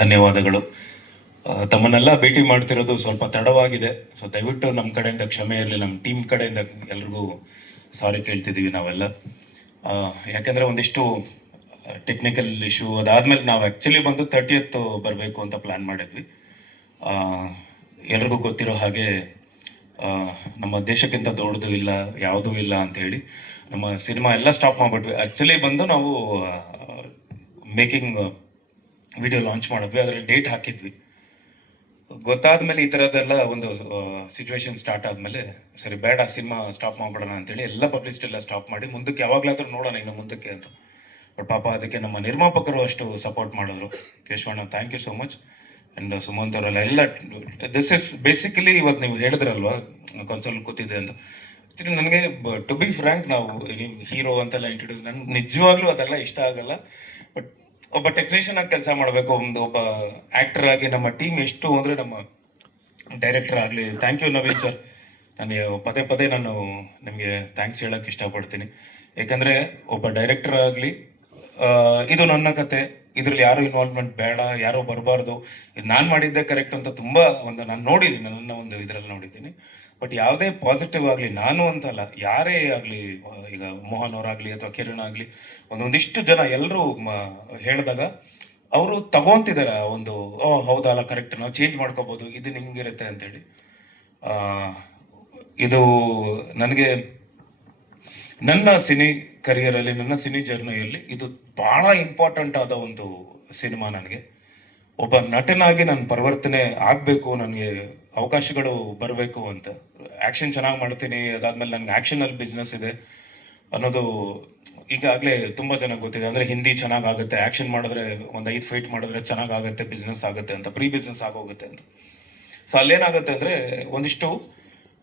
ಧನ್ಯವಾದಗಳು. ತಮ್ಮನ್ನೆಲ್ಲ ಭೇಟಿ ಮಾಡ್ತಿರೋದು ಸ್ವಲ್ಪ ತಡವಾಗಿದೆ. ಸೊ ದಯವಿಟ್ಟು ನಮ್ಮ ಕಡೆಯಿಂದ ಕ್ಷಮೆ ಇರಲಿ ನಮ್ಮ ಟೀಮ್ ಕಡೆಯಿಂದ ಎಲ್ರಿಗೂ ಸಾರಿ ಕೇಳ್ತಿದ್ದೀವಿ ನಾವೆಲ್ಲ. ಯಾಕೆಂದರೆ ಒಂದಿಷ್ಟು ಟೆಕ್ನಿಕಲ್ ಇಶ್ಯೂ ಅದಾದಮೇಲೆ ನಾವು ಆ್ಯಕ್ಚುಲಿ ಬಂದು ತರ್ಟಿಯತ್ ಬರಬೇಕು ಅಂತ ಪ್ಲ್ಯಾನ್ ಮಾಡಿದ್ವಿ. ಎಲ್ರಿಗೂ ಗೊತ್ತಿರೋ ಹಾಗೆ ನಮ್ಮ ದೇಶಕ್ಕಿಂತ ದೊಡ್ಡದು ಇಲ್ಲ, ಯಾವುದೂ ಇಲ್ಲ ಅಂತ ಹೇಳಿ ನಮ್ಮ ಸಿನಿಮಾ ಎಲ್ಲ ಸ್ಟಾಪ್ ಮಾಡಿಬಿಟ್ವಿ. ಆ್ಯಕ್ಚುಲಿ ಬಂದು ನಾವು ಮೇಕಿಂಗ್ ವಿಡಿಯೋ ಲಾಂಚ್ ಮಾಡಿದ್ವಿ, ಅದರಲ್ಲಿ ಡೇಟ್ ಹಾಕಿದ್ವಿ. ಗೊತ್ತಾದ್ಮೇಲೆ ಈ ಥರದ್ದೆಲ್ಲ ಒಂದು ಸಿಚುವೇಶನ್ ಸ್ಟಾರ್ಟ್ ಆದಮೇಲೆ, ಸರಿ, ಬೇಡ, ಸಿನಿಮಾ ಸ್ಟಾಪ್ ಮಾಡ್ಬಿಡೋಣ ಅಂತೇಳಿ ಎಲ್ಲ ಪಬ್ಲಿಸಿಟಿ ಎಲ್ಲ ಸ್ಟಾಪ್ ಮಾಡಿ ಮುಂದಕ್ಕೆ ಯಾವಾಗಲಾದ್ರೂ ನೋಡೋಣ ಇನ್ನು ಮುಂದಕ್ಕೆ ಅಂತ. ಬಟ್ ಪಾಪ ಅದಕ್ಕೆ ನಮ್ಮ ನಿರ್ಮಾಪಕರು ಅಷ್ಟು ಸಪೋರ್ಟ್ ಮಾಡಿದ್ರು. ಕೇಶವಣ್ಣ thank you so much and Sumanth ಅವರೆಲ್ಲ ಎಲ್ಲ ದಿಸ್ ಇಸ್ ಬೇಸಿಕಲಿ ಇವತ್ತು ನೀವು ಹೇಳಿದ್ರಲ್ವಾ ಕನ್ಸಲ್ ಕೂತಿದೆ ಅಂತ. ನನಗೆ ಟು ಬಿ ಫ್ರ್ಯಾಂಕ್ ನಾವು ಹೀರೋ ಅಂತೆಲ್ಲ ಇಂಟ್ರೊಡ್ಯೂಸ್ ನನ್ಗೆ ನಿಜವಾಗ್ಲೂ ಅದೆಲ್ಲ ಇಷ್ಟ ಆಗಲ್ಲ. ಬಟ್ ಒಬ್ಬ ಟೆಕ್ನಿಷಿಯನ್ ಆಗಿ ಕೆಲಸ ಮಾಡಬೇಕು, ಒಂದು ಒಬ್ಬ ಆಕ್ಟರ್ ಆಗಿ ನಮ್ಮ ಟೀಮ್ ಎಷ್ಟು ಅಂದರೆ ನಮ್ಮ ಡೈರೆಕ್ಟರ್ ಆಗಲಿ. ಥ್ಯಾಂಕ್ ಯು ನವೀನ್ ಸರ್ ನನಗೆ ಪದೇ ಪದೇ ನಾನು ನಿಮಗೆ ಥ್ಯಾಂಕ್ಸ್ ಹೇಳಕ್ ಇಷ್ಟಪಡ್ತೀನಿ. ಯಾಕಂದರೆ ಒಬ್ಬ ಡೈರೆಕ್ಟರ್ ಆಗಲಿ ಇದು ನನ್ನ ಕತೆ. ಇದರಲ್ಲಿ ಯಾರು ಇನ್ವಾಲ್ವ್ಮೆಂಟ್ ಬೇಡ, ಯಾರು ಬರಬಾರ್ದು. ನಾನು ಮಾಡಿದ್ದೆ ಕರೆಕ್ಟ್ ಅಂತ ತುಂಬ ಒಂದು ನಾನು ನೋಡಿದ್ದೀನಿ, ನನ್ನ ಒಂದು ಇದರಲ್ಲಿ ನೋಡಿದ್ದೀನಿ. ಬಟ್ ಯಾವುದೇ ಪಾಸಿಟಿವ್ ಆಗಲಿ, ನಾನು ಅಂತಲ್ಲ, ಯಾರೇ ಆಗಲಿ, ಈಗ ಮೋಹನ್ ಅವರಾಗಲಿ ಅಥವಾ ಕಿರಣ್ ಆಗಲಿ, ಒಂದೊಂದಿಷ್ಟು ಜನ ಎಲ್ಲರೂ ಹೇಳಿದಾಗ ಅವರು ತಗೊಂತಿದ್ದಾರೆ ಒಂದು, ಓ, ಹೌದಲ್ಲ ಕರೆಕ್ಟ್ ನಾವು ಚೇಂಜ್ ಮಾಡ್ಕೋಬೋದು, ಇದು ನಿಮ್ಗಿರುತ್ತೆ ಅಂತೇಳಿ. ಇದು ನನಗೆ, ನನ್ನ ಸಿನಿ ಕರಿಯರಲ್ಲಿ ನನ್ನ ಸಿನಿ ಜರ್ನಿಯಲ್ಲಿ ಇದು ಬಹಳ ಇಂಪಾರ್ಟೆಂಟ್ ಆದ ಒಂದು ಸಿನಿಮಾ ನನಗೆ. ಒಬ್ಬ ನಟನಾಗಿ ನಾನು ಪರಿವರ್ತನೆ ಆಗಬೇಕು, ನನಗೆ ಅವಕಾಶಗಳು ಬರಬೇಕು ಅಂತ. ಆ್ಯಕ್ಷನ್ ಚೆನ್ನಾಗಿ ಮಾಡ್ತೀನಿ, ಅದಾದ್ಮೇಲೆ ನನಗೆ ಆ್ಯಕ್ಷನಲ್ಲಿ ಬಿಸ್ನೆಸ್ ಇದೆ ಅನ್ನೋದು ಈಗಾಗಲೇ ತುಂಬ ಜನ ಗೊತ್ತಿದೆ. ಅಂದರೆ ಹಿಂದಿ ಚೆನ್ನಾಗಾಗುತ್ತೆ ಆ್ಯಕ್ಷನ್ ಮಾಡಿದ್ರೆ ಒಂದು ಐದು ಫೈಟ್ ಮಾಡಿದ್ರೆ ಚೆನ್ನಾಗಾಗುತ್ತೆ ಬಿಸ್ನೆಸ್ ಆಗುತ್ತೆ ಅಂತ ಪ್ರೀ ಬಿಸ್ನೆಸ್ ಆಗೋಗುತ್ತೆ ಅಂತ. ಸೊ ಅಲ್ಲೇನಾಗುತ್ತೆ ಅಂದರೆ ಒಂದಿಷ್ಟು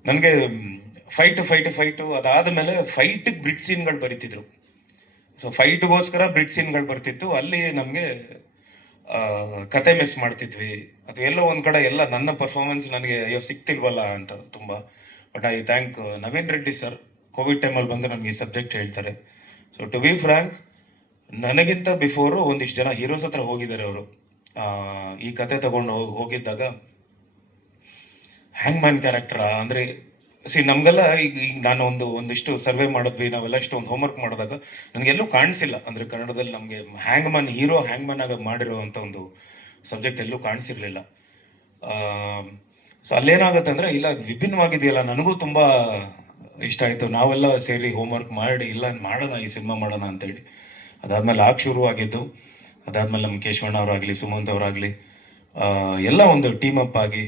ನನಗೆ ಫೈಟ್ ಫೈಟ್ ಫೈಟು ಅದಾದಮೇಲೆ ಫೈಟಿಗೆ ಬ್ರಿಡ್ ಸೀನ್ಗಳು ಬರೀತಿದ್ರು. ಸೊ ಫೈಟ್ಗೋಸ್ಕರ ಬ್ರಿಡ್ ಸೀನ್ಗಳು ಬರ್ತಿತ್ತು. ಅಲ್ಲಿ ನಮಗೆ ಕತೆ ಮಿಸ್ ಮಾಡ್ತಿದ್ವಿ. ಅಥವಾ ಎಲ್ಲೋ ಒಂದ್ ಕಡೆ ಎಲ್ಲ ನನ್ನ ಪರ್ಫಾರ್ಮೆನ್ಸ್ ನನಗೆ ಅಯ್ಯೋ ಸಿಕ್ತಿಲ್ವಲ್ಲ ಅಂತ ತುಂಬಾ. But I thank Naveen Reddy sir COVID ಟೈಮಲ್ಲಿ ಬಂದು ನಮಗೆ ಈ ಸಬ್ಜೆಕ್ಟ್ ಹೇಳ್ತಾರೆ. ಸೊ ಟು ಬಿ ಫ್ರ್ಯಾಂಕ್ ನನಗಿಂತ ಬಿಫೋರು ಒಂದಿಷ್ಟು ಜನ ಹೀರೋಸ್ ಹತ್ರ ಹೋಗಿದ್ದಾರೆ ಅವರು. ಈ ಕತೆ ತಗೊಂಡು ಹೋಗಿ, ಹೋಗಿದ್ದಾಗ ಹ್ಯಾಂಗ್ ಮ್ಯಾನ್ ಕ್ಯಾರೆಕ್ಟರ್ ಅಂದ್ರೆ ಸಿ ನಮ್ಗೆಲ್ಲ ಈಗ ಈಗ ನಾನು ಒಂದು, ಒಂದಿಷ್ಟು ಸರ್ವೆ ಮಾಡಿದ್ವಿ, ನಾವೆಲ್ಲ ಇಷ್ಟು ಒಂದು ಹೋಮ್ವರ್ಕ್ ಮಾಡಿದಾಗ ನನಗೆಲ್ಲೂ ಕಾಣಿಸಿಲ್ಲ. ಅಂದ್ರೆ ಕನ್ನಡದಲ್ಲಿ ನಮಗೆ hangman hero hangman ಆಗಿ ಮಾಡಿರೋವಂಥ ಒಂದು ಸಬ್ಜೆಕ್ಟ್ ಎಲ್ಲೂ ಕಾಣಿಸಿರಲಿಲ್ಲ. ಸೊ ಅಲ್ಲೇನಾಗುತ್ತೆ ಅಂದರೆ, ಇಲ್ಲ, ಅದು ವಿಭಿನ್ನವಾಗಿದೆಯಲ್ಲ, ನನಗೂ ತುಂಬ ಇಷ್ಟ ಆಯಿತು. ನಾವೆಲ್ಲ ಸೇರಿ ಹೋಮ್ವರ್ಕ್ ಮಾಡಿ, ಇಲ್ಲ, ಮಾಡೋಣ, ಈ ಸಿನಿಮಾ ಮಾಡೋಣ ಅಂತೇಳಿ. ಅದಾದಮೇಲೆ ಆಗ ಶುರು ಆಗಿದ್ದು ಅದಾದಮೇಲೆ ನಮ್ಮ ಕೇಶವಣ್ಣ ಅವರಾಗಲಿ, ಸುಮಂತ್ ಅವರಾಗಲಿ ಎಲ್ಲ ಒಂದು ಟೀಮ್ ಅಪ್ ಆಗಿ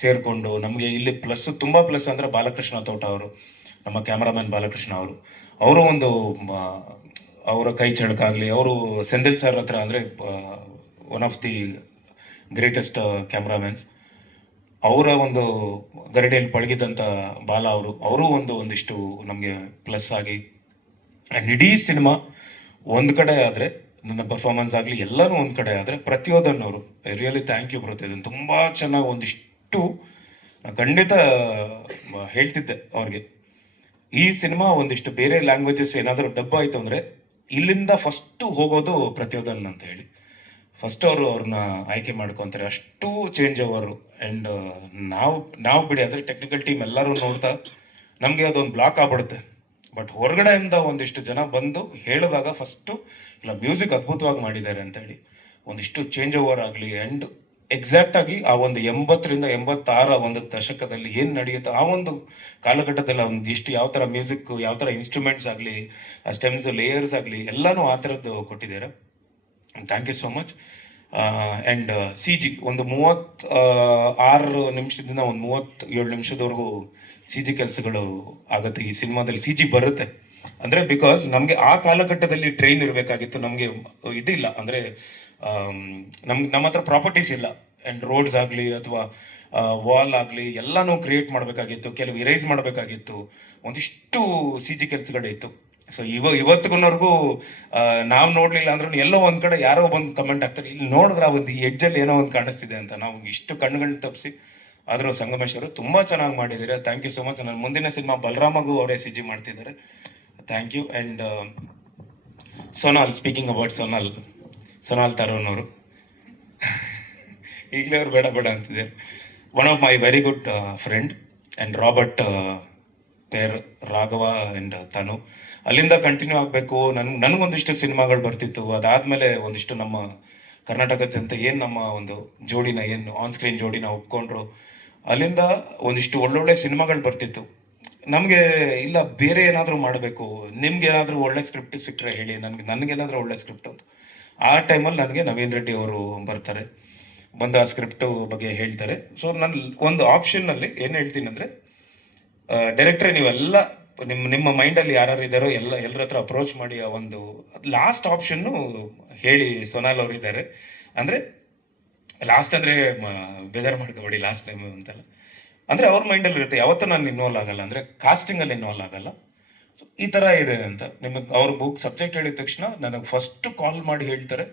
ಸೇರ್ಕೊಂಡು ನಮಗೆ ಇಲ್ಲಿ ಪ್ಲಸ್ ತುಂಬ ಪ್ಲಸ್ ಅಂದರೆ ಬಾಲಕೃಷ್ಣ ತೋಟ ಅವರು, ನಮ್ಮ ಕ್ಯಾಮರಾಮನ್ ಬಾಲಕೃಷ್ಣ ಅವರು. ಅವರು ಒಂದು ಅವರ ಕೈ ಚಳಕಾಗಲಿ, ಅವರು ಸೆಂದಿಲ್ ಸರ್ ಹತ್ರ ಅಂದರೆ one of the greatest cameramans ಅವರ ಒಂದು ಗರಡಿಯಲ್ಲಿ ಪಳಗಿದಂಥ ಬಾಲ ಅವರು ಅವರು ಒಂದು ಒಂದಿಷ್ಟು ನಮಗೆ ಪ್ಲಸ್ ಆಗಿ ಆ್ಯಂಡ್ ಇಡೀ ಸಿನಿಮಾ ಒಂದು ಕಡೆ ಆದರೆ, ನನ್ನ ಪರ್ಫಾರ್ಮೆನ್ಸ್ ಆಗಲಿ ಎಲ್ಲನೂ ಒಂದು ಕಡೆ ಆದರೆ ಪ್ರತಿಯೊಂದನ್ನು ಅವರು ರಿಯಲಿ ಥ್ಯಾಂಕ್ ಯು ಬರುತ್ತೆ ತುಂಬ ಚೆನ್ನಾಗಿ ಒಂದಿಷ್ಟು ನಾನ್ ಖಂಡಿತ ಹೇಳ್ತಿದ್ದೆ ಅವ್ರಿಗೆ. ಈ ಸಿನಿಮಾ ಒಂದಿಷ್ಟು ಬೇರೆ ಲ್ಯಾಂಗ್ವೇಜಸ್ ಏನಾದರೂ ಡಬ್ ಆಯಿತು ಅಂದರೆ ಇಲ್ಲಿಂದ ಫಸ್ಟು ಹೋಗೋದು ಪ್ರತಿಯೊಂದನ್ನು ಅಂತ ಹೇಳಿ. ಫಸ್ಟ್ ಅವರು ಅವ್ರನ್ನ ಆಯ್ಕೆ ಮಾಡ್ಕೊತಾರೆ. ಅಷ್ಟು ಚೇಂಜ್ ಅವರು ಆ್ಯಂಡ್ ನಾವು ನಾವು ಬಿಡಿ ಅಂದರೆ ಟೆಕ್ನಿಕಲ್ ಟೀಮ್ ಎಲ್ಲರೂ ನೋಡ್ತಾ ನಮಗೆ ಅದೊಂದು ಬ್ಲಾಕ್ ಆಗ್ಬಿಡುತ್ತೆ. ಬಟ್ ಹೊರಗಡೆಯಿಂದ ಒಂದಿಷ್ಟು ಜನ ಬಂದು ಹೇಳಿದಾಗ ಫಸ್ಟು ಇಲ್ಲ ಮ್ಯೂಸಿಕ್ ಅದ್ಭುತವಾಗಿ ಮಾಡಿದ್ದಾರೆ ಅಂತ ಹೇಳಿ ಒಂದಿಷ್ಟು ಚೇಂಜ್ ಓವರ್ ಆಗಲಿ ಆ್ಯಂಡ್ ಎಕ್ಸಾಕ್ಟ್ ಆಗಿ ಆ ಒಂದು ಎಂಬತ್ತರಿಂದ ಎಂಬತ್ತಾರ ಒಂದು ದಶಕದಲ್ಲಿ ಏನು ನಡೆಯುತ್ತೆ ಆ ಒಂದು ಕಾಲಘಟ್ಟದಲ್ಲಿ ಒಂದು ಇಷ್ಟು ಯಾವ ಥರ ಮ್ಯೂಸಿಕ್ ಯಾವ ಥರ ಇನ್ಸ್ಟ್ರೂಮೆಂಟ್ಸ್ ಆಗಲಿ ಸ್ಟೆಮ್ಸ್ ಲೇಯರ್ಸ್ ಆಗಲಿ ಎಲ್ಲನೂ ಆ ಥರದ್ದು ಕೊಟ್ಟಿದ್ದೀರಾ. Thank you so much and C G ಒಂದು ಮೂವತ್ ಆರು ನಿಮಿಷದಿಂದ ಒಂದು ಮೂವತ್ತೇಳು ನಿಮಿಷದವರೆಗೂ ಸಿ ಜಿ ಕೆಲಸಗಳು ಆಗುತ್ತೆ. ಈ ಸಿನಿಮಾದಲ್ಲಿ ಸಿ ಜಿ ಬರುತ್ತೆ. ಅಂದರೆ ಬಿಕಾಸ್ ನಮಗೆ ಆ ಕಾಲಘಟ್ಟದಲ್ಲಿ ಟ್ರೈನ್ ಇರಬೇಕಾಗಿತ್ತು. ನಮಗೆ ಇದಿಲ್ಲ. ಅಂದರೆ ನಮ್ಗೆ ನಮ್ಮ ಹತ್ರ ಪ್ರಾಪರ್ಟೀಸ್ ಇಲ್ಲ. ಆ್ಯಂಡ್ ರೋಡ್ಸ್ ಆಗಲಿ ಅಥವಾ ವಾಲ್ ಆಗಲಿ ಎಲ್ಲನೂ ಕ್ರಿಯೇಟ್ ಮಾಡಬೇಕಾಗಿತ್ತು, ಕೆಲವು ಇರೈಸ್ ಮಾಡಬೇಕಾಗಿತ್ತು. ಒಂದಿಷ್ಟು ಸಿ ಜಿ ಕೆಲಸಗಳಿತ್ತು ಸೊ ಇವ ಇವತ್ತಿಗೂ ನಾವು ನೋಡ್ಲಿಲ್ಲ ಅಂದ್ರೂ ಎಲ್ಲೋ ಒಂದು ಕಡೆ ಯಾರೋ ಬಂದು ಕಮೆಂಟ್ ಆಗ್ತಾರೆ ಇಲ್ಲಿ ನೋಡಿದ್ರೆ ಒಂದು ಎಡ್ಜಲ್ಲಿ ಏನೋ ಒಂದು ಕಾಣಿಸ್ತಿದೆ ಅಂತ ನಾವು ಇಷ್ಟು ಕಣ್ಣುಗಳನ್ನ ತಪ್ಪಿಸಿ, ಆದರೂ ಸಂಗಮೇಶ್ವರು ತುಂಬಾ ಚೆನ್ನಾಗಿ ಮಾಡಿದ್ದೀರಾ. ಥ್ಯಾಂಕ್ ಯು ಸೊ ಮಚ್ ನನ್ನ ಮುಂದಿನ ಸಿನಿಮಾ ಬಲರಾಮಗೂ ಅವರೇ ಸಿ ಜಿ ಮಾಡ್ತಿದ್ದಾರೆ thank you and Sonal speaking about Sonal Sonal ಅವರು ಈಗಲೇ ಅವ್ರು ಬೇಡ ಬೇಡ ಅಂತಿದೆ. One of my very good friend and Robert pair Raghava and Tanu. ಅಲ್ಲಿಂದ ಕಂಟಿನ್ಯೂ ಆಗಬೇಕು. ನನ್, ನನಗೊಂದಿಷ್ಟು ಸಿನಿಮಾಗಳು ಬರ್ತಿತ್ತು. ಅದಾದಮೇಲೆ ಒಂದಿಷ್ಟು ನಮ್ಮ ಕರ್ನಾಟಕದ ಜನತೆ ಏನು ನಮ್ಮ ಒಂದು ಜೋಡಿನ ಏನು ಆನ್ ಸ್ಕ್ರೀನ್ ಜೋಡಿನ ಒಪ್ಕೊಂಡ್ರು. ಅಲ್ಲಿಂದ ಒಂದಿಷ್ಟು ಒಳ್ಳೊಳ್ಳೆ ಸಿನಿಮಾಗಳು ಬರ್ತಿತ್ತು. ನಮಗೆ ಇಲ್ಲ, ಬೇರೆ ಏನಾದರೂ ಮಾಡಬೇಕು. ನಿಮ್ಗೆ ಏನಾದರೂ ಒಳ್ಳೆ ಸ್ಕ್ರಿಪ್ಟ್ ಸಿಕ್ಕರೆ ಹೇಳಿ. ನನಗೆ ನನಗೇನಾದರೂ ಒಳ್ಳೆ ಸ್ಕ್ರಿಪ್ಟ್ ಅಂತ. ಆ ಟೈಮಲ್ಲಿ ನನಗೆ ನವೀನ್ ರೆಡ್ಡಿ ಅವರು ಬರ್ತಾರೆ, ಬಂದು ಆ ಸ್ಕ್ರಿಪ್ಟ್ ಬಗ್ಗೆ ಹೇಳ್ತಾರೆ. ಸೊ ನಾನು ಒಂದು ಆಪ್ಷನ್ನಲ್ಲಿ ಏನು ಹೇಳ್ತೀನಿ ಅಂದರೆ ಡೈರೆಕ್ಟ್ರೆ ನೀವೆಲ್ಲ ನಿಮ್ಮ ನಿಮ್ಮ ಮೈಂಡಲ್ಲಿ ಯಾರ್ಯಾರು ಇದ್ದಾರೋ ಎಲ್ಲ, ಎಲ್ಲರ ಹತ್ರ ಅಪ್ರೋಚ್ ಮಾಡಿ ಆ ಒಂದು ಲಾಸ್ಟ್ ಆಪ್ಷನ್ನು ಹೇಳಿ ಸೊನಾಲ್ ಅವರು ಇದ್ದಾರೆ. ಅಂದರೆ ಲಾಸ್ಟ್ ಅಂದರೆ ಬೇಜಾರು ಮಾಡ್ಕೊಬೇಡಿ ಲಾಸ್ಟ್ ಟೈಮ್ ಅಂತೆಲ್ಲ. ಅಂದರೆ, ಅವ್ರ ಮೈಂಡಲ್ಲಿ ಇರುತ್ತೆ. ಯಾವತ್ತೂ ನಾನು ಇನ್ವಾಲ್ವ್ ಆಗಲ್ಲ. ಅಂದರೆ ಕಾಸ್ಟಿಂಗಲ್ಲಿ ಇನ್ವಾಲ್ವ್ ಆಗಲ್ಲ. ಈ ಥರ ಇದೆ ಅಂತ. ನಿಮಗೆ ಅವ್ರ ಬುಕ್ ಸಬ್ಜೆಕ್ಟ್ ಹೇಳಿದ ತಕ್ಷಣ ನನಗೆ ಫಸ್ಟ್ ಕಾಲ್ ಮಾಡಿ ಹೇಳ್ತಾರೆ.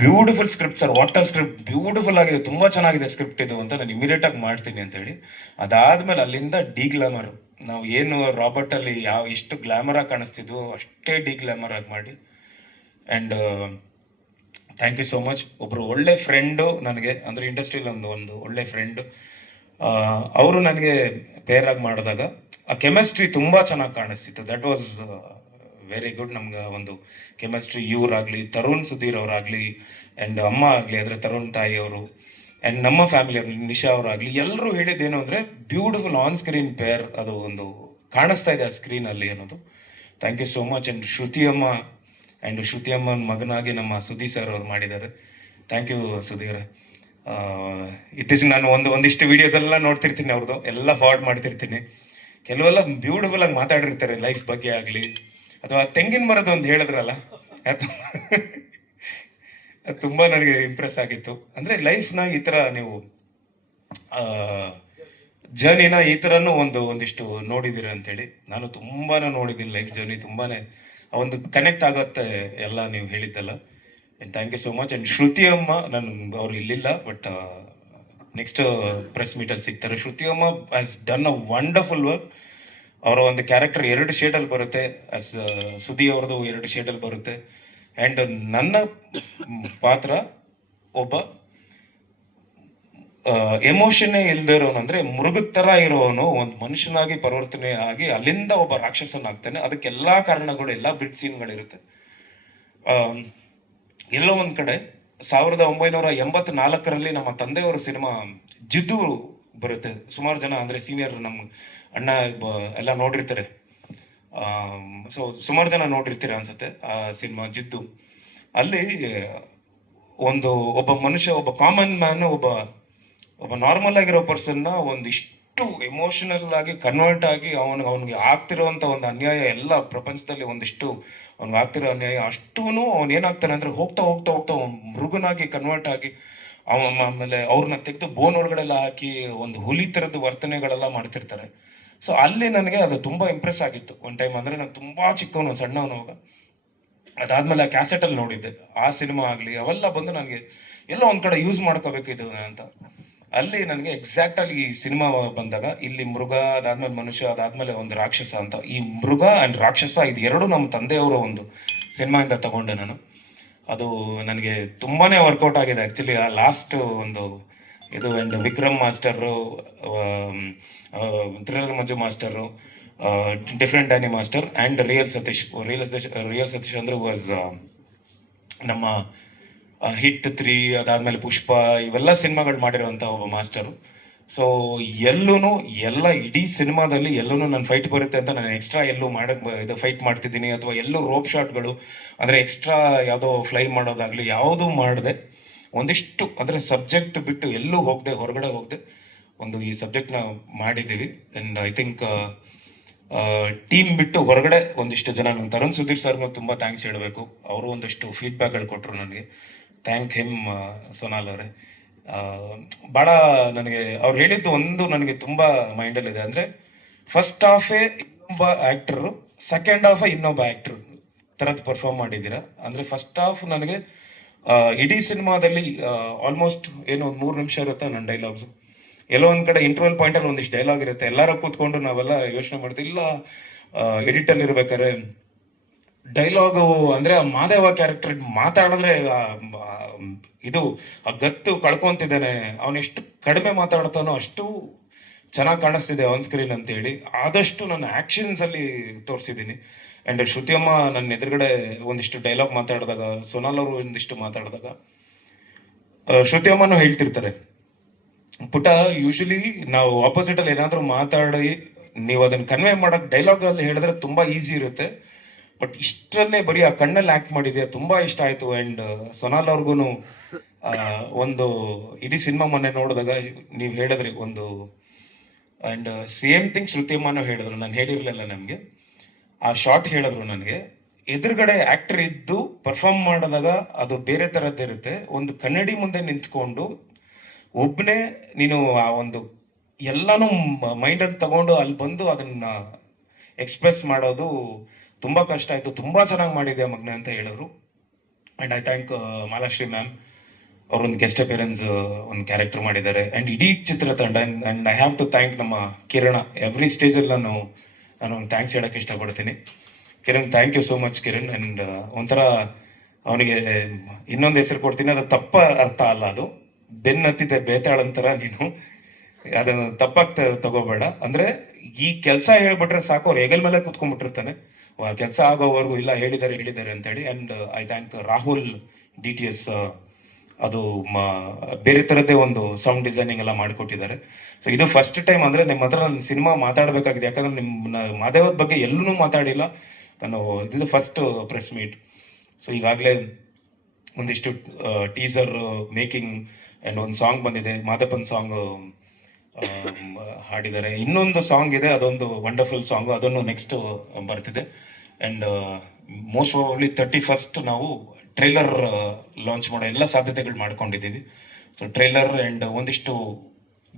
Beautiful script sir what a script beautiful ಆಗಿದೆ, ತುಂಬಾ ಚೆನ್ನಾಗಿದೆ ಸ್ಕ್ರಿಪ್ಟ್ ಇದು ಅಂತ ನಾನು ಇಮಿಡಿಯೇಟ್ ಆಗಿ ಮಾಡ್ತೀನಿ ಅಂತ ಹೇಳಿ. ಅದಾದ್ಮೇಲೆ ಅಲ್ಲಿಂದ ಡಿ ಗ್ಲಾಮರ್. ನಾವು ಏನು ರಾಬರ್ಟ್ ಅಲ್ಲಿ ಯಾವ ಎಷ್ಟು ಗ್ಲಾಮರ್ ಆಗಿ ಕಾಣಿಸ್ತಿದ್ವು ಅಷ್ಟೇ ಡಿ ಗ್ಲಾಮರ್ ಆಗಿ ಮಾಡಿ. And thank you so much ಒಬ್ಬರು ಒಳ್ಳೆ ಫ್ರೆಂಡು ನನಗೆ, ಅಂದ್ರೆ ಇಂಡಸ್ಟ್ರಿಯಲ್ಲಿ ಒಂದು ಒಂದು ಒಳ್ಳೆ ಫ್ರೆಂಡ್ ಅವರು ನನಗೆ ಪೇರ್ ಆಗಿ ಮಾಡಿದಾಗ ಆ ಕೆಮಿಸ್ಟ್ರಿ ತುಂಬಾ ಚೆನ್ನಾಗಿ ಕಾಣಿಸ್ತಿತ್ತು. ದಟ್ ವಾಸ್ ವೆರಿ ಗುಡ್ ನಮ್ಗೆ ಒಂದು ಕೆಮಿಸ್ಟ್ರಿ ಇವ್ರಾಗ್ಲಿ, ತರುಣ್ ಸುಧೀರ್ ಅವರಾಗ್ಲಿ ಅಂಡ್ ಅಮ್ಮ ಆಗ್ಲಿ ಅಂದ್ರೆ ತರುಣ್ ತಾಯಿ ಅವರು ಅಂಡ್ ನಮ್ಮ ಫ್ಯಾಮಿಲಿ ನಿಶಾ ಅವರಾಗ್ಲಿ ಎಲ್ಲರೂ ಹೇಳಿದ್ದೇನು ಅಂದ್ರೆ ಬ್ಯೂಟಿಫುಲ್ ಆನ್ ಸ್ಕ್ರೀನ್ ಪೇರ್ ಅದು ಒಂದು ಕಾಣಿಸ್ತಾ ಇದೆ ಆ ಸ್ಕ್ರೀನ್ ಅಲ್ಲಿ ಅನ್ನೋದು. Thank you so much and Shruti ಅಮ್ಮ ಅಂಡ್ ಶ್ರುತಿ ಅಮ್ಮನ ಮಗನಾಗಿ ನಮ್ಮ ಸುಧೀರ್ ಸರ್ ಅವ್ರು ಮಾಡಿದ್ದಾರೆ. Thank you Sudheer. ಇತ್ತೀಚೆಗೆ ನಾನು ಒಂದು, ಒಂದಿಷ್ಟು ವಿಡಿಯೋಸ್ ಎಲ್ಲ ನೋಡ್ತಿರ್ತೀನಿ ಅವ್ರದ್ದು ಎಲ್ಲ ಫಾರ್ವರ್ಡ್ ಮಾಡ್ತಿರ್ತೀನಿ. ಕೆಲವೆಲ್ಲ ಬ್ಯೂಟಿಫುಲ್ ಆಗಿ ಮಾತಾಡಿರ್ತಾರೆ ಲೈಫ್ ಬಗ್ಗೆ ಆಗಲಿ. ಅಥವಾ ತೆಂಗಿನ ಮರದ ಒಂದು ಹೇಳಿದ್ರಲ್ಲ? ಅದು ತುಂಬಾ ನನಗೆ ಇಂಪ್ರೆಸ್ ಆಗಿತ್ತು. ಅಂದ್ರೆ ಲೈಫ್ನ ಈ ತರ ನೀವು ಜರ್ನಿನ ಈ ತರನು ಒಂದು, ಒಂದಿಷ್ಟು ನೋಡಿದ್ದೀರ ಅಂತೇಳಿ. ನಾನು ತುಂಬಾನೇ ನೋಡಿದ್ದೀನಿ ಲೈಫ್ ಜರ್ನಿ ತುಂಬಾನೇ ಆ ಒಂದು ಕನೆಕ್ಟ್ ಆಗತ್ತೆ ಎಲ್ಲ ನೀವು ಹೇಳಿದ್ದಲ್ಲ. Thank you so much and Shruti ಅಮ್ಮ ನಾನು ಅವ್ರು ಇಲ್ಲಿಲ್ಲ ಬಟ್ ನೆಕ್ಸ್ಟ್ ಪ್ರೆಸ್ ಮೀಟಲ್ಲಿ ಸಿಗ್ತಾರೆ. ಶ್ರುತಿ ಅಮ್ಮ has done a wonderful work ಅವರ ಒಂದು ಕ್ಯಾರೆಕ್ಟರ್ ಎರಡು ಶೇಡಲ್ಲಿ ಬರುತ್ತೆ. ಆಸ್ ಸುದಿ ಅವ್ರದ್ದು ಎರಡು ಶೇಡಲ್ಲಿ ಬರುತ್ತೆ. ಆ್ಯಂಡ್ ನನ್ನ ಪಾತ್ರ ಒಬ್ಬ ಎಮೋಷನ್ನೇ ಇಲ್ದೇ ಇರೋನು ಅಂದರೆ ಮೃಗದ ತರ ಇರೋನು ಒಂದು ಮನುಷ್ಯನಾಗಿ ಪರಿವರ್ತನೆ ಆಗಿ ಅಲ್ಲಿಂದ ಒಬ್ಬ ರಾಕ್ಷಸನಾಗ್ತಾನೆ ಅದಕ್ಕೆಲ್ಲ ಕಾರಣಗಳು ಎಲ್ಲಾ ಬಿಡ್ ಸೀನ್ಗಳಿರುತ್ತೆ ಆಮ್, ಎಲ್ಲೋ ಒಂದು ಕಡೆ ಸಾವಿರದ ಒಂಬೈನೂರ ಎಂಬತ್ನಾಲ್ಕರಲ್ಲಿ ನಮ್ಮ ತಂದೆಯವರ ಸಿನಿಮಾ ಜಿದ್ದು ಬರುತ್ತೆ. ಸುಮಾರು ಜನ ಅಂದ್ರೆ ಸೀನಿಯರ್ ನಮ್ಮ ಅಣ್ಣ ಎಲ್ಲ ನೋಡಿರ್ತಾರೆ. ಸೊ ಸುಮಾರು ಜನ ನೋಡಿರ್ತೀರ ಅನ್ಸುತ್ತೆ ಆ ಸಿನಿಮಾ ಜಿದ್ದು. ಅಲ್ಲಿ ಒಂದು ಒಬ್ಬ ಮನುಷ್ಯ, ಒಬ್ಬ ಕಾಮನ್ ಮ್ಯಾನ್ ಒಬ್ಬ ಒಬ್ಬ ನಾರ್ಮಲ್ ಆಗಿರೋ ಪರ್ಸನ್ನ ಒಂದಿಷ್ಟು ಎಮೋಷನಲ್ ಆಗಿ ಕನ್ವರ್ಟ್ ಆಗಿ ಅವನು, ಅವನಿಗೆ ಆಗ್ತಿರೋಂತ ಒಂದು ಅನ್ಯಾಯ ಎಲ್ಲ ಪ್ರಪಂಚದಲ್ಲಿ ಒಂದಿಷ್ಟು ಅವ್ನಿಗೆ ಆಗ್ತಿರೋ ಅನ್ಯಾಯ ಅಷ್ಟೂ ಅವನು ಏನಾಗ್ತಾನೆ ಅಂದ್ರೆ ಹೋಗ್ತಾ ಹೋಗ್ತಾ ಹೋಗ್ತಾ ಮೃಗನಾಗಿ ಕನ್ವರ್ಟ್ ಆಗಿ ಅವ ಆಮೇಲೆ ಅವ್ರನ್ನ ತೆಗೆದು ಬೋನ್ ಒಳಗಡೆಲ್ಲ ಹಾಕಿ ಒಂದು ಹುಲಿ ಥರದ್ದು ವರ್ತನೆಗಳೆಲ್ಲ ಮಾಡ್ತಿರ್ತಾರೆ. ಸೊ ಅಲ್ಲಿ ನನಗೆ ಅದು ತುಂಬಾ ಇಂಪ್ರೆಸ್ ಆಗಿತ್ತು. ಒಂದು ಟೈಮ್ ಅಂದ್ರೆ ನಾನು ತುಂಬಾ ಚಿಕ್ಕವನು ಸಣ್ಣವನು ಅವಾಗ. ಅದಾದ್ಮೇಲೆ ಆ ಕ್ಯಾಸೆಟ್ ಅಲ್ಲಿ ನೋಡಿದ್ದೆ. ಆ ಸಿನಿಮಾ ಆಗಲಿ, ಅವೆಲ್ಲ ಬಂದು ನನಗೆ ಎಲ್ಲ ಒಂದು ಕಡೆ ಯೂಸ್ ಮಾಡ್ಕೋಬೇಕು ಇದು ಅಂತ. ಅಲ್ಲಿ ನನಗೆ ಎಕ್ಸಾಕ್ಟ್ ಆಗಿ ಈ ಸಿನಿಮಾ ಬಂದಾಗ, ಇಲ್ಲಿ ಮೃಗ ಅದಾದ್ಮೇಲೆ ಮನುಷ್ಯ ಅದಾದ್ಮೇಲೆ ಒಂದು ರಾಕ್ಷಸ ಅಂತ. ಈ ಮೃಗ ಅಂಡ್ ರಾಕ್ಷಸ ಇದು ಎರಡು ನಮ್ಮ ತಂದೆಯವರ ಒಂದು ಸಿನಿಮಾಯಿಂದ ತಗೊಂಡೆ ನಾನು. ಅದು ನನಗೆ ತುಂಬಾನೇ ವರ್ಕೌಟ್ ಆಗಿದೆ ಆಕ್ಚುಲಿ ಆ ಲಾಸ್ಟ್ ಒಂದು ಇದು and Vikram master Trivendra Manju master different Danny master and real Satish. Real Satish real Satish ಅಂದ್ರೆ ವಾಸ್ ನಮ್ಮ ಹಿಟ್ ತ್ರೀ ಅದಾದ್ಮೇಲೆ ಪುಷ್ಪ ಇವೆಲ್ಲ ಸಿನಿಮಾಗಳು ಮಾಡಿರುವಂತ ಒಬ್ಬ ಮಾಸ್ಟರು. ಸೊ ಎಲ್ಲೂ ಎಲ್ಲ ಇಡೀ ಸಿನಿಮಾದಲ್ಲಿ ಎಲ್ಲೂ ನನ್ನ ಫೈಟ್ ಬರುತ್ತೆ ಅಂತ ನಾನು ಎಕ್ಸ್ಟ್ರಾ ಎಲ್ಲೂ ಮಾಡಕ್ ಇದು ಫೈಟ್ ಮಾಡ್ತಿದ್ದೀನಿ ಅಥವಾ ಎಲ್ಲೂ ರೋಪ್ ಶಾಟ್ಗಳು ಅಂದ್ರೆ ಎಕ್ಸ್ಟ್ರಾ ಯಾವುದೋ ಫ್ಲೈ ಮಾಡೋದಾಗ್ಲಿ ಯಾವುದೂ ಮಾಡದೆ. ಒಂದಿಷ್ಟು ಅಂದ್ರೆ ಸಬ್ಜೆಕ್ಟ್ ಬಿಟ್ಟು ಎಲ್ಲೂ ಹೋಗದೆ, ಹೊರಗಡೆ ಹೋಗದೆ, ಒಂದು ಈ ಸಬ್ಜೆಕ್ಟ್ನ ಮಾಡಿದ್ದೀವಿ. ಅಂಡ್ ಐ ಥಿಂಕ್ ಟೀಮ್ ಬಿಟ್ಟು ಹೊರಗಡೆ ಒಂದಿಷ್ಟು ಜನ ನನ್ನ ತರುಣ್ ಸುಧೀರ್ ಸರ್ಗೂ ತುಂಬಾ ಥ್ಯಾಂಕ್ಸ್ ಹೇಳಬೇಕು. ಅವರು ಒಂದಷ್ಟು ಫೀಡ್ಬ್ಯಾಕ್ಗಳು ಕೊಟ್ಟರು ನನಗೆ. ಥ್ಯಾಂಕ್ ಹಿಮ್ ಸೋನಾಲ್ ಅವರೇ. ಭಾಳ ನನಗೆ, ಅವ್ರು ಹೇಳಿದ್ದು ಒಂದು ನನಗೆ ತುಂಬಾ ಮೈಂಡಲ್ಲಿ ಇದೆ ಅಂದ್ರೆ ಫಸ್ಟ್ ಹಾಫೇ ಇನ್ನೊಬ್ಬ ಆಕ್ಟರ್ ಸೆಕೆಂಡ್ ಹಾಫ್ ಇನ್ನೊಬ್ಬ ಆಕ್ಟರ್ ಥರದ್ದು ಪರ್ಫಾರ್ಮ್ ಮಾಡಿದ್ದೀರಾ? ಅಂದ್ರೆ ಫಸ್ಟ್ ಹಾಫ್ ನನಗೆ ಇಡೀ ಸಿನಿಮಾದಲ್ಲಿ ಆಲ್ಮೋಸ್ಟ್ ಏನೋ ಒಂದು ಮೂರು ನಿಮಿಷ ಇರುತ್ತೆ ನನ್ನ ಡೈಲಾಗ್ಸ್ ಎಲ್ಲೋ ಒಂದು ಕಡೆ ಇಂಟರ್ವಲ್ ಪಾಯಿಂಟ್ ಅಲ್ಲಿ ಒಂದಿಷ್ಟು ಡೈಲಾಗ್ ಇರುತ್ತೆ. ಎಲ್ಲರೂ ಕೂತ್ಕೊಂಡು ನಾವೆಲ್ಲ ಯೋಚನೆ ಮಾಡ್ತೀವಿ, ಇಲ್ಲ ಎಡಿಟ್ ಅಲ್ಲಿ ಇರ್ಬೇಕಾದ್ರೆ ಡೈಲಾಗು ಅಂದ್ರೆ ಆ ಮಾದೇವ ಕ್ಯಾರೆಕ್ಟರ್ ಮಾತಾಡಿದ್ರೆ ಇದು ಆ ಗತ್ತು ಕಳ್ಕೊಂತಿದ್ದಾನೆ, ಅವನು ಎಷ್ಟು ಕಡಿಮೆ ಮಾತಾಡ್ತಾನೋ ಅಷ್ಟು ಚೆನ್ನಾಗಿ ಕಾಣಿಸ್ತಿದೆ ಆನ್ ಸ್ಕ್ರೀನ್ ಅಂತ ಹೇಳಿ ಆದಷ್ಟು ನನ್ನ ಆಕ್ಷನ್ಸ್ ಅಲ್ಲಿ ತೋರಿಸಿದ್ದೀನಿ. ಅಂಡ್ ಶ್ರುತಿಯಮ್ಮ ನನ್ನ ಎದುರುಗಡೆ ಒಂದಿಷ್ಟು ಡೈಲಾಗ್ ಮಾತಾಡಿದಾಗ, ಸೋನಾಲ್ ಅವರು ಒಂದಿಷ್ಟು ಮಾತಾಡಿದಾಗ ಶ್ರುತಿಯಮ್ಮನೂ ಹೇಳ್ತಿರ್ತಾರೆ ಪುಟ ಯೂಶಲಿ ನಾವು ಆಪೋಸಿಟ್ ಅಲ್ಲಿ ಏನಾದ್ರೂ ಮಾತಾಡಿ, ನೀವು ಅದನ್ನ ಕನ್ವೆ ಮಾಡಕ್ ಡೈಲಾಗ್ ಅಲ್ಲಿ ಹೇಳಿದ್ರೆ ತುಂಬಾ ಈಸಿ ಇರುತ್ತೆ. ಬಟ್ ಇಷ್ಟರಲ್ಲೇ ಬರೀ ಆ ಕಣ್ಣಲ್ಲಿ ಆಕ್ಟ್ ಮಾಡಿದೆ ತುಂಬಾ ಇಷ್ಟ ಆಯ್ತು. ಅಂಡ್ ಸೊನಾಲ್ ಅವ್ರಿಗೂ ಒಂದು ಇಡೀ ಸಿನಿಮಾ ಮೊನ್ನೆ ನೋಡಿದಾಗ ನೀವು ಹೇಳಿದ್ರಿ ಒಂದು ಅಂಡ್ ಸೇಮ್ ಥಿಂಗ್ ಶ್ರುತಿಯಮ್ಮನೂ ಹೇಳಿದ್ರು. ನಾನು ಹೇಳಿರ್ಲಿಲ್ಲ ನಮಗೆ. ಆ ಶಾರ್ಟ್ ಹೇಳಿದ್ರು ನನಗೆ. ಎದುರುಗಡೆ ಆಕ್ಟರ್ ಇದ್ದು ಪರ್ಫಾರ್ಮ್ ಮಾಡಿದಾಗ ಅದು ಬೇರೆ ತರದ್ದಿರುತ್ತೆ ಒಂದು ಕನ್ನಡಿ ಮುಂದೆ ನಿಂತ್ಕೊಂಡು ಒಬ್ಬನೇ ನೀನು ಆ ಒಂದು ಎಲ್ಲಾನು ಮೈಂಡಲ್ಲಿ ತಗೊಂಡು ಅಲ್ಲಿ ಬಂದು ಅದನ್ನ ಎಕ್ಸ್ಪ್ರೆಸ್ ಮಾಡೋದು ತುಂಬಾ ಕಷ್ಟ ಆಯ್ತು, ತುಂಬಾ ಚೆನ್ನಾಗಿ ಮಾಡಿದೆ ಮಗ್ನ ಅಂತ ಹೇಳಿದ್ರು. And I thank Malashri ma'am ಅವರೊಂದು ಗೆಸ್ಟ್ ಅಪಿಯರೆನ್ಸ್ ಒಂದು ಕ್ಯಾರೆಕ್ಟರ್ ಮಾಡಿದ್ದಾರೆ. ಅಂಡ್ ಇಡೀ ಚಿತ್ರತಂಡ and I have to thank ನಮ್ಮ ಕಿರಣ. ಎವ್ರಿ ಸ್ಟೇಜಲ್ಲಿ ನಾನು ನಾನು ಒಂದು ಥ್ಯಾಂಕ್ಸ್ ಹೇಳಕ್ಕೆ ಇಷ್ಟಪಡ್ತೀನಿ. Kiran thank you so much Kiran. And ಒಂಥರ ಅವನಿಗೆ, ಇನ್ನೊಂದು ಹೆಸರು ಕೊಡ್ತೀನಿ. ಅದು ತಪ್ಪ ಅರ್ಥ ಅಲ್ಲ ಅದು. ಬೆನ್ನತ್ತಿದೆ ಬೇತಾಳ ಅಂತರ ನೀನು. ಅದನ್ನು ತಪ್ಪಾಗಿ ತಗೋಬೇಡ. ಅಂದ್ರೆ ಈ ಕೆಲಸ ಹೇಳ್ಬಿಟ್ರೆ ಸಾಕು, ಅವ್ರು ಹೆಗಲ್ ಮೇಲೆ ಕುತ್ಕೊಂಡ್ಬಿಟ್ಟಿರ್ತಾನೆ. ಕೆಲಸ ಆಗೋವರೆಗೂ ಇಲ್ಲ, ಹೇಳಿದ್ದಾರೆ ಹೇಳಿದ್ದಾರೆ ಅಂತ ಹೇಳಿ and I thank Rahul D T S ಅದು ಬೇರೆ ತರದ್ದೇ ಒಂದು ಸೌಂಡ್ ಡಿಸೈನಿಂಗ್ ಎಲ್ಲ ಮಾಡಿಕೊಟ್ಟಿದ್ದಾರೆ. ಸೊ ಇದು ಫಸ್ಟ್ ಟೈಮ್ ಅಂದ್ರೆ ನಿಮ್ಮ ಹತ್ರ ನಾನು ಸಿನಿಮಾ ಮಾತಾಡಬೇಕಾಗಿದೆ. ಯಾಕಂದ್ರೆ ನಿಮ್ಮ ಮಾದೇವದ ಬಗ್ಗೆ ಎಲ್ಲೂ ಮಾತಾಡಿಲ್ಲ. ನಾನು, ಇದು ಫಸ್ಟ್ ಪ್ರೆಸ್ ಮೀಟ್ ಸೊ ಈಗಾಗಲೇ ಒಂದಿಷ್ಟು ಟೀಸರ್ ಮೇಕಿಂಗ್ ಅಂಡ್ ಒಂದು ಸಾಂಗ್ ಬಂದಿದೆ. ಮಾದಪ್ಪನ್ ಸಾಂಗ್ ಹಾಡಿದ್ದಾರೆ. ಇನ್ನೊಂದು ಸಾಂಗ್ ಇದೆ, ಅದೊಂದು ವಂಡರ್ಫುಲ್ ಸಾಂಗ್ ಅದನ್ನು ನೆಕ್ಸ್ಟ್ ಬರ್ತಿದೆ. And most probably thirty first ನಾವು ಟ್ರೈಲರ್ ಲಾಂಚ್ ಮಾಡೋ ಎಲ್ಲ ಸಾಧ್ಯತೆಗಳು ಮಾಡ್ಕೊಂಡಿದ್ದೀವಿ. ಸೊ ಟ್ರೈಲರ್ ಅಂಡ್ ಒಂದಿಷ್ಟು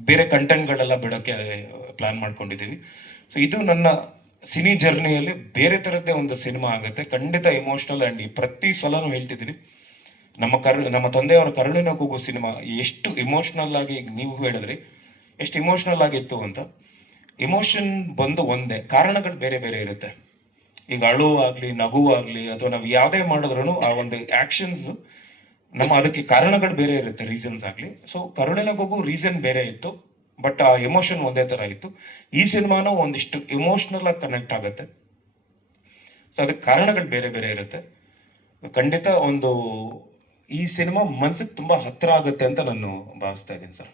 ಬೇರೆ ಕಂಟೆಂಟ್ಗಳೆಲ್ಲ ಬಿಡೋಕ್ಕೆ ಪ್ಲಾನ್ ಮಾಡ್ಕೊಂಡಿದ್ದೀವಿ. ಸೊ ಇದು ನನ್ನ ಸಿನಿ ಜರ್ನಿಯಲ್ಲಿ ಬೇರೆ ಥರದ್ದೇ ಒಂದು ಸಿನಿಮಾ ಆಗುತ್ತೆ. ಖಂಡಿತ ಇಮೋಷನಲ್ ಅಂಡ್ ಪ್ರತಿ ಸಲನೂ ಹೇಳ್ತಿದ್ದೀನಿ. ನಮ್ಮ ಕರು, ನಮ್ಮ ತಂದೆಯವರ ಕರುಳಿನ ಕೂಗು ಸಿನಿಮಾ, ಎಷ್ಟು ಇಮೋಷನಲ್ ಆಗಿ ನೀವು ಹೇಳಿದ್ರಿ. ಎಷ್ಟು ಇಮೋಷ್ನಲ್ ಆಗಿತ್ತು ಅಂತ. ಇಮೋಷನ್ ಬಂದು ಒಂದೇ, ಕಾರಣಗಳು ಬೇರೆ ಬೇರೆ ಇರುತ್ತೆ. ಈಗ ಅಳು ಆಗಲಿ, ನಗು ಆಗ್ಲಿ, ಅಥವಾ ನಾವು ಯಾವುದೇ ಮಾಡಿದ್ರು ಆ ಒಂದು ಆಕ್ಷನ್ಸ್ ನಮ್ಮ ಅದಕ್ಕೆ ಕಾರಣಗಳು ಬೇರೆ ಇರುತ್ತೆ ರೀಸನ್ಸ್ ಆಗಲಿ. ಸೊ ಕರುಳಿನ ಕೂಗು ರೀಸನ್ ಬೇರೆ ಇತ್ತು ಬಟ್ ಆ ಎಮೋಷನ್ ಒಂದೇ ತರ ಇತ್ತು. ಈ ಸಿನಿಮಾನು ಒಂದಿಷ್ಟು ಎಮೋಷನಲ್ ಆಗಿ ಕನೆಕ್ಟ್ ಆಗುತ್ತೆ. ಸೊ ಅದಕ್ಕೆ ಕಾರಣಗಳು ಬೇರೆ ಬೇರೆ ಇರುತ್ತೆ. ಖಂಡಿತ ಒಂದು ಈ ಸಿನಿಮಾ ಮನ್ಸಿಗೆ ತುಂಬಾ ಹತ್ತಿರ ಆಗುತ್ತೆ ಅಂತ ನಾನು ಭಾವಿಸ್ತಾ ಇದ್ದೀನಿ ಸರ್.